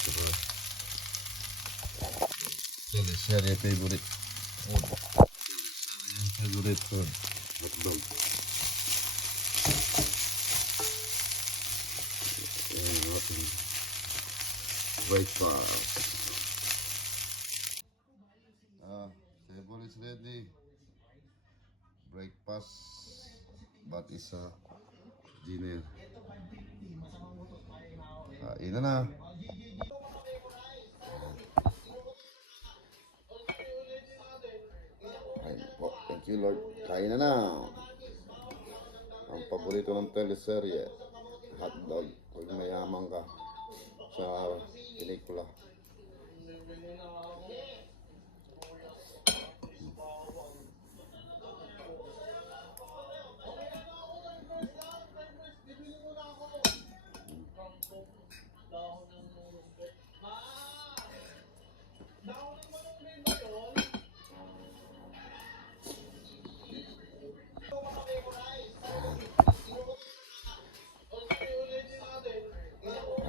paborito ko. Teleserye favorite. Teleserye yung favorite ko. Hotdog. Ayan ang ating breakfast. Table is ready. Breakfast. But isa dinner. Kain na na. Ayun po. Thank you, Lord. Kain na na. Ang paborito ng teleserye, hotdog. Pag mayaman ka sa pelikula.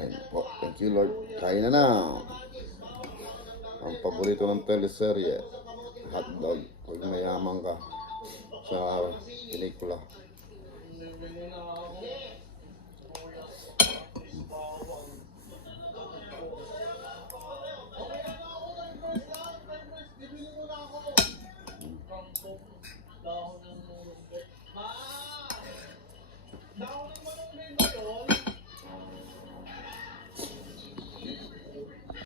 Ayun po. Thank you, Lord. Kain na na. Ang paborito ng teleserye, hotdog. Pag mayaman ka sa pelikula.